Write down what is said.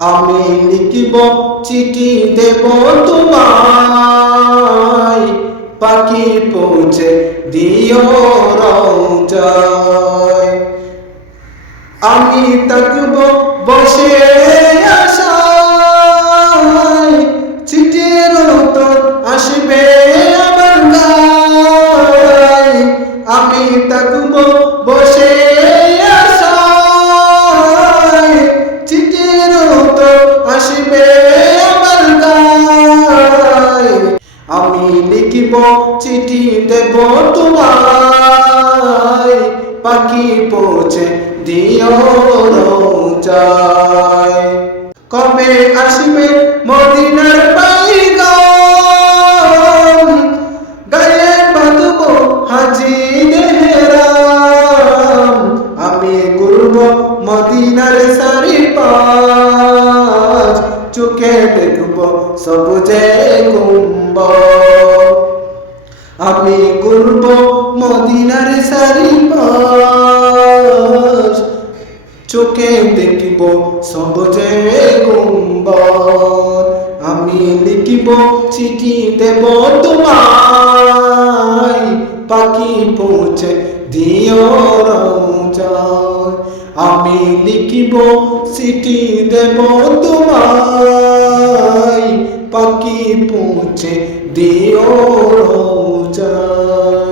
আমি লিখিব চিঠি দেব তোমায়, পাখি পৌঁছে দিও রওজায়। আমি থাকব বসে আশায়, চিঠির উত্তর আসবে আমার গায়। আমি থাকব বসে আশায়, চিঠির উত্তর আসবে আমার গায়। আমি লিখিব চিঠি দেব তোমায়, পাখি পৌঁছে দিও রওজায়। কবে আসবে মদিনার পয়গাম, গায়ে বাঁধব হাজী দেহরাম। আমি ঘুরব মদিনার চারিপাশ, চোখে দেখব সবুজে গুম্বদ। আমি ঘুরব মদিনার চারিপাশ, চোখে দেখব সবুজে গুম্বদ। আমি লিখিব চিঠি দেব তোমায়, পাখি পৌঁছে দিও রওজায়। আমি লিখিব চিঠি দেব তোমায়, পাখি পৌঁছে দিও রওজায়।